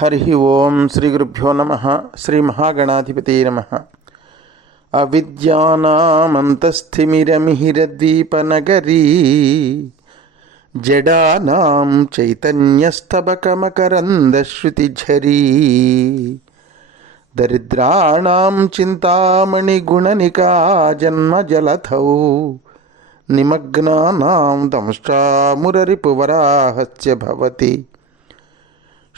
హరి ఓం శ్రీ గురుభ్యో నమ శ్రీ మహాగణాధిపతి నమ అవిద్యానామంతస్థిమిరమిహిరద్వీపనగరీ జడానాం చైతన్యస్తబకమకరందశ్రుతిఝరీ దరిద్రాణం చింతామణిగుణనికా జన్మజలథౌ నిమగ్నానాం దంష్టామురరిపువరాహస్య భవతి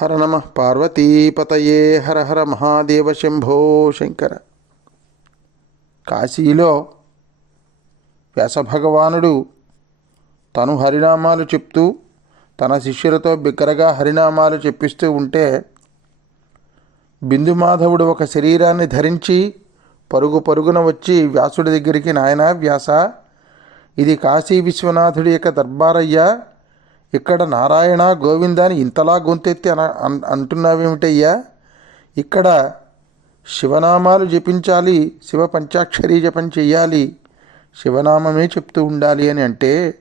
హర నమ పార్వతీపతయే హర హర మహాదేవ శంభో శంకర. కాశీలో వ్యాసభగవానుడు తను హరినామాలు చెప్తూ తన శిష్యులతో బిగ్గరగా హరినామాలు చెప్పిస్తూ ఉంటే బిందుమాధవుడు ఒక శరీరాన్ని ధరించి పరుగు పరుగున వచ్చి వ్యాసుడి దగ్గరికి నాయన వ్యాస ఇది కాశీ విశ్వనాథుడి యొక్క దర్బారయ్యా ఇక్కడ నారాయణ గోవిందాని ఇంతలా గొంతెత్తి అన అన్- అంటున్నావేమిటయ్యా? ఇక్కడ శివనామాలు జపించాలి శివ పంచాక్షరీ జపం చెయ్యాలి శివనామమే చెప్తూ ఉండాలి అని అంటే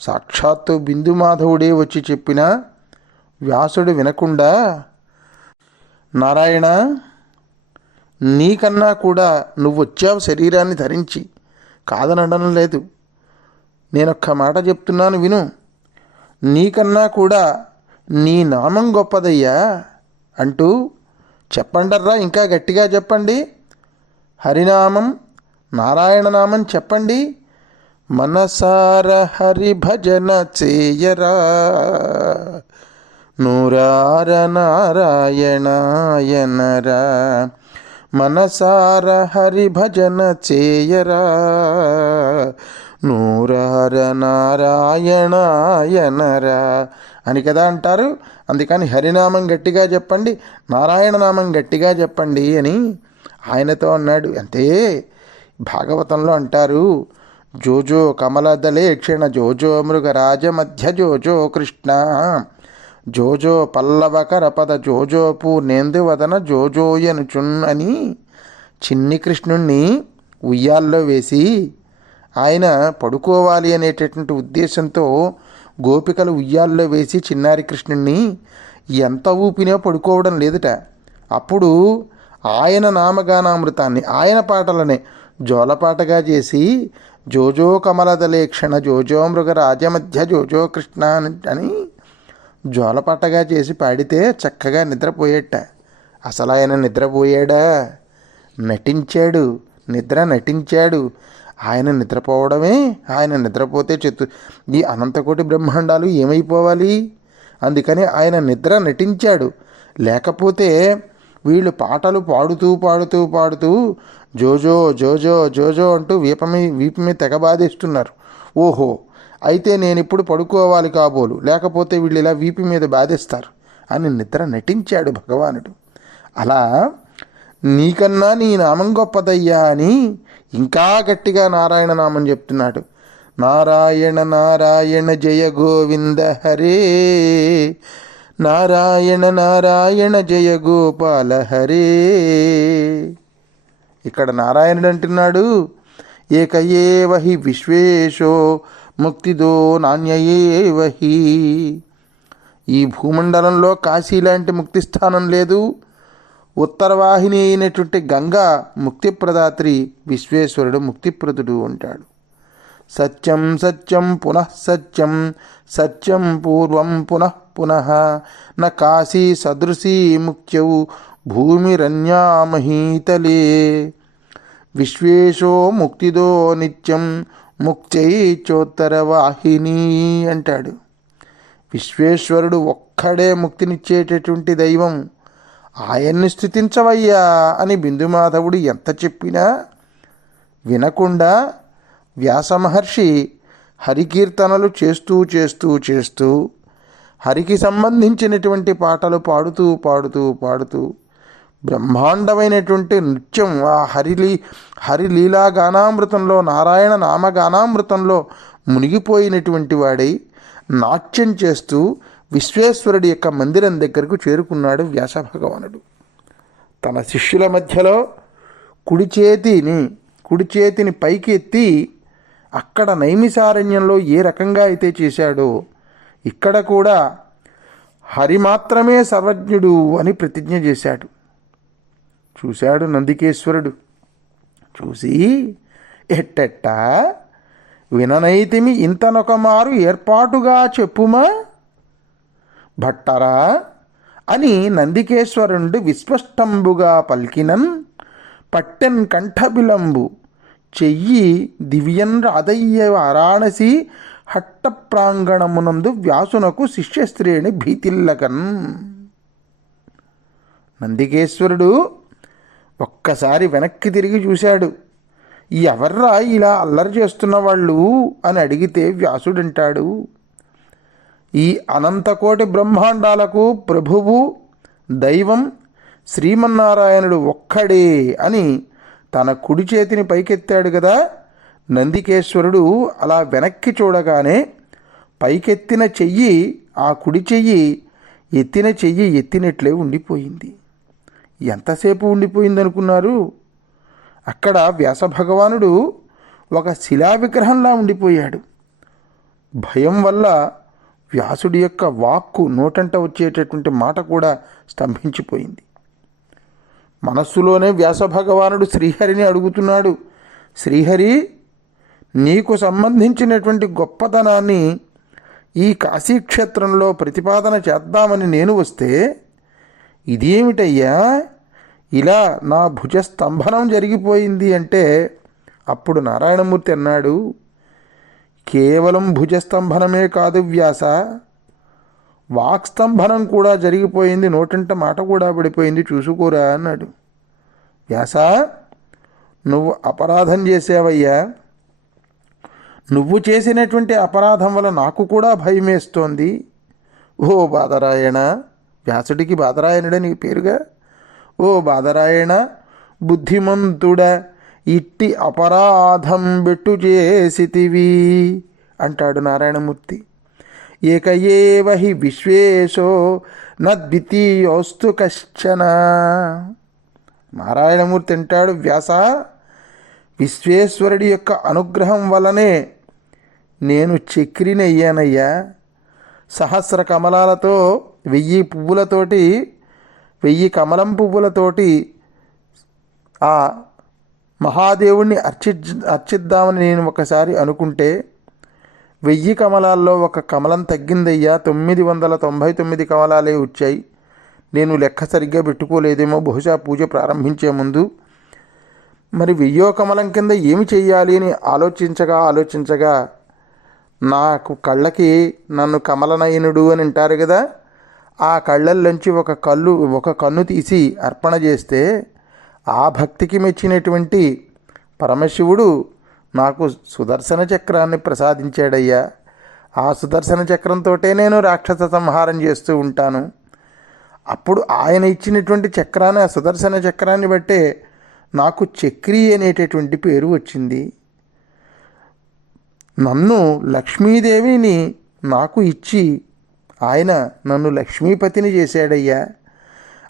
సాక్షాత్తు బిందు మాధవుడే వచ్చి చెప్పినా వ్యాసుడు వినకుండా నారాయణ నీకన్నా కూడా నువ్వు వచ్చావు శరీరాన్ని ధరించి కాదనడం లేదు. నేనొక్క మాట చెప్తున్నాను విను. నీకన్నా కూడా నీ నామం గొప్పదయ్యా అంటూ చెప్పండర్రా ఇంకా గట్టిగా చెప్పండి. హరినామం నారాయణ నామం చెప్పండి. మనసార హరి భజన చేయరా. నూరార నారాయణాయనరా. మనసార హరి భజన చేయరా. నూరార నారాయణాయనరా అని కదా అంటారు. అందుకని హరినామం గట్టిగా చెప్పండి నారాయణ నామం గట్టిగా చెప్పండి అని ఆయనతో అన్నాడు. అంతే భాగవతంలో అంటారు. జోజో కమలదలే క్షణ జోజో మృగరాజ మధ్య జోజో కృష్ణ. జోజో పల్లవకర పద జోజో పూర్ణేందు జోజోయనుచున్ అని చిన్ని కృష్ణుణ్ణి ఉయ్యాల్లో వేసి ఆయన పడుకోవాలి అనేటటువంటి ఉద్దేశంతో గోపికలు ఉయ్యాల్లో వేసి చిన్నారి కృష్ణుణ్ణి ఎంత ఊపినా పడుకోవడం లేదుట. అప్పుడు ఆయన నామగానామృతాన్ని ఆయన పాటలనే జోలపాటగా చేసి జోజో కమలదలేక్షణ జోజో మృగ రాజమధ్య జోజో కృష్ణ అని- జోలపాటగా చేసి పాడితే చక్కగా నిద్రపోయేట. అసలు ఆయన నిద్రపోయాడా? నటించాడు నిద్ర నటించాడు. ఆయన నిద్రపోవడమే ఆయన నిద్రపోతే చెత్తు. ఈ అనంతకోటి బ్రహ్మాండాలు ఏమైపోవాలి? అందుకని ఆయన నిద్ర నటించాడు. లేకపోతే వీళ్ళు పాటలు పాడుతూ పాడుతూ పాడుతూ జోజో జోజో జోజో అంటూ వీపమి వీపు మీద తెగ బాధేస్తున్నారు. ఓహో అయితే నేను ఇప్పుడు పడుకోవాలి కాబోలు. లేకపోతే వీళ్ళు ఇలా వీపు మీద బాధేస్తారు అని నిద్ర నటించాడు భగవానుడు. అలా నీకన్నా నీ నామం గొప్పదయ్యా అని ఇంకా గట్టిగా నారాయణ నామం చెప్తున్నాడు. నారాయణ నారాయణ జయ గోవింద హరే. నారాయణ నారాయణ జయ గోపాల హరే. ఇక్కడ నారాయణుడు అంటున్నాడు ఏకయేవహి విశ్వేశో ముక్తిదో నాణ్యయేవహి ఈ భూమండలంలో కాశీ లాంటి ముక్తి స్థానం లేదు. ఉత్తరవాహిని అయినటువంటి గంగా ముక్తిప్రదాత్రి విశ్వేశ్వరుడు ముక్తిప్రదుడు అంటాడు. సత్యం సత్యం పునః సత్యం సత్యం పూర్వం పునః పునః న కాశీ సదృశీ ముఖ్యవు భూమిరన్యామహీతలే. విశ్వేశో ముక్తిదో నిత్యం ముక్తై చోత్తరవాహిని అంటాడు. విశ్వేశ్వరుడు ఒక్కడే ముక్తినిచ్చేటటువంటి దైవం ఆయన్ని స్థుతించవయ్యా అని బిందుమాధవుడు ఎంత చెప్పినా వినకుండా వ్యాసమహర్షి హరికీర్తనలు చేస్తూ చేస్తూ చేస్తూ హరికి సంబంధించినటువంటి పాటలు పాడుతూ పాడుతూ పాడుతూ బ్రహ్మాండమైనటువంటి నృత్యం ఆ హరిలీ హరిలీలా గానామృతంలో నారాయణ నామగానామృతంలో మునిగిపోయినటువంటి వాడై నాట్యం చేస్తూ విశ్వేశ్వరుడి యొక్క మందిరం దగ్గరకు చేరుకున్నాడు వ్యాస భగవానుడు తన శిష్యుల మధ్యలో కుడి చేతిని కుడి చేతిని పైకి ఎత్తి అక్కడ నైమిసారణ్యంలో ఏ రకంగా అయితే చేశాడో ఇక్కడ కూడా హరి మాత్రమే సర్వజ్ఞుడు అని ప్రతిజ్ఞ చేశాడు. చూశాడు నందికేశ్వరుడు. చూసి ఎట్టెట్ట? విననైతిమి ఇంతనొక మారు ఏర్పాటుగా చెప్పుమా? భట్టరా అని నందికేశ్వరుండు విస్పష్టంబుగా పలికినన్ పట్టెన్ కంఠబిలంబు చెయ్యి దివ్యన్ రాధయ్య వారాణసి హట్ట ప్రాంగణమునందు వ్యాసునకు శిష్యశ్రేణి భీతిల్లకన్. నందికేశ్వరుడు ఒక్కసారి వెనక్కి తిరిగి చూశాడు. ఎవర్రా ఇలా అల్లరి చేస్తున్న వాళ్ళు అని అడిగితే వ్యాసుడంటాడు. ఈ అనంతకోటి బ్రహ్మాండాలకు ప్రభువు దైవం శ్రీమన్నారాయణుడు ఒక్కడే అని తన కుడి చేతిని పైకెత్తాడు కదా నందికేశ్వరుడు అలా వెనక్కి చూడగానే పైకెత్తిన చెయ్యి ఆ కుడి చెయ్యి ఎత్తిన చెయ్యి ఎత్తినట్లే ఉండిపోయింది. ఎంతసేపు ఉండిపోయిందనుకున్నారు? అక్కడ అక్కడ వ్యాసభగవానుడు ఒక శిలా విగ్రహంలా ఉండిపోయాడు. భయం వల్ల వ్యాసుడి యొక్క వాక్కు నోటంట వచ్చేటటువంటి మాట కూడా స్తంభించిపోయింది. మనస్సులోనే వ్యాస భగవానుడు శ్రీహరిని అడుగుతున్నాడు. శ్రీహరి నీకు సంబంధించినటువంటి గొప్పతనాన్ని ఈ కాశీక్షేత్రంలో ప్రతిపాదన చేద్దామని నేను వస్తే ఇదేమిటయ్యా? ఇలా నా భుజస్తంభనం జరిగిపోయింది అంటే అప్పుడు నారాయణమూర్తి అన్నాడు కేవలం భుజస్తంభనమే కాదు వ్యాస. వాక్స్తంభనం కూడా జరిగిపోయింది. నోటంట మాట కూడా పడిపోయింది. చూసుకోరా అన్నాడు. వ్యాస నువ్వు అపరాధం చేసావయ్యా. నువ్వు చేసినటువంటి అపరాధం వల్ల నాకు కూడా భయమేస్తోంది. ఓ బాదరాయణ వ్యాసుడికి బాదరాయణుడని పేరుగా. ఓ బాదరాయణ బుద్ధిమంతుడా ఇట్టి అపరాధం బెట్టు చేసితివి అంటాడు నారాయణమూర్తి. ఏక హి విశ్వేశో నద్వితీయోస్తు కశ్చన. నారాయణమూర్తి అంటాడు వ్యాస విశ్వేశ్వరుడి యొక్క అనుగ్రహం వలనే నేను చక్రినయ్యానయ్యా. సహస్ర కమలాలతో వెయ్యి పువ్వులతోటి వెయ్యి కమలం పువ్వులతోటి ఆ మహాదేవుణ్ణి అర్చి అర్చిద్దామని నేను ఒకసారి అనుకుంటే వెయ్యి కమలాల్లో ఒక కమలం తగ్గిందయ్యా తొమ్మిది వందల తొంభై తొమ్మిది కమలాలే వచ్చాయి. నేను లెక్క సరిగ్గా పెట్టుకోలేదేమో బహుశా పూజ ప్రారంభించే ముందు. మరి వెయ్యో కమలం కింద ఏమి చేయాలి అని ఆలోచించగా ఆలోచించగా నాకు కళ్ళకి నన్ను కమలనయనుడు అని అంటారు కదా ఆ కళ్ళల్లోంచి ఒక కళ్ళు ఒక కన్ను తీసి అర్పణ చేస్తే ఆ భక్తికి మెచ్చినటువంటి పరమశివుడు నాకు సుదర్శన చక్రాన్ని ప్రసాదించాడయ్యా. ఆ సుదర్శన చక్రంతోటే నేను రాక్షస సంహారం చేస్తూ ఉంటాను. అప్పుడు ఆయన ఇచ్చినటువంటి చక్రాన్ని ఆ సుదర్శన చక్రాన్ని బట్టే నాకు చక్రి అనేటటువంటి పేరు వచ్చింది. నన్ను లక్ష్మీదేవిని నాకు ఇచ్చి ఆయన నన్ను లక్ష్మీపతిని చేశాడయ్యా.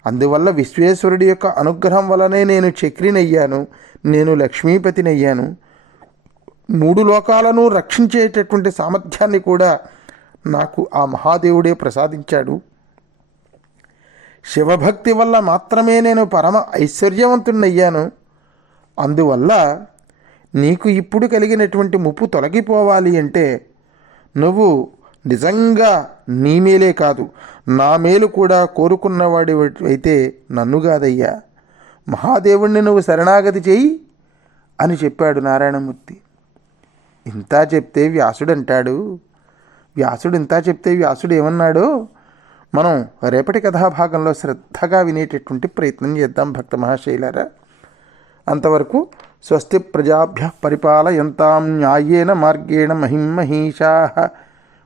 అందువల్ల విశ్వేశ్వరుడి యొక్క అనుగ్రహం వలనే నేను చక్రినయ్యాను నేను లక్ష్మీపతినయ్యాను. మూడు లోకాలను రక్షించేటటువంటి సామర్థ్యాన్ని కూడా నాకు ఆ మహాదేవుడే ప్రసాదించాడు. శివభక్తి వల్ల మాత్రమే నేను పరమ ఐశ్వర్యవంతుణ్ణయ్యాను. అందువల్ల నీకు ఇప్పుడు కలిగినటువంటి ముప్పు తొలగిపోవాలి అంటే నువ్వు నిజంగా నీ మేలే కాదు. నా మేలు కూడా కోరుకున్నవాడి అయితే నన్ను కాదయ్యా. మహాదేవుణ్ణి నువ్వు శరణాగతి చేయి అని చెప్పాడు నారాయణమూర్తి. ఇంత చెప్తే వ్యాసుడు అంటాడు వ్యాసుడు ఇంత చెప్తే వ్యాసుడు ఏమన్నాడో మనం రేపటి కథాభాగంలో శ్రద్ధగా వినేటటువంటి ప్రయత్నం చేద్దాం భక్త మహాశైలారా. అంతవరకు స్వస్తి ప్రజాభ్య పరిపాలయంతాం న్యాయేన మార్గేణ మహిమహీషా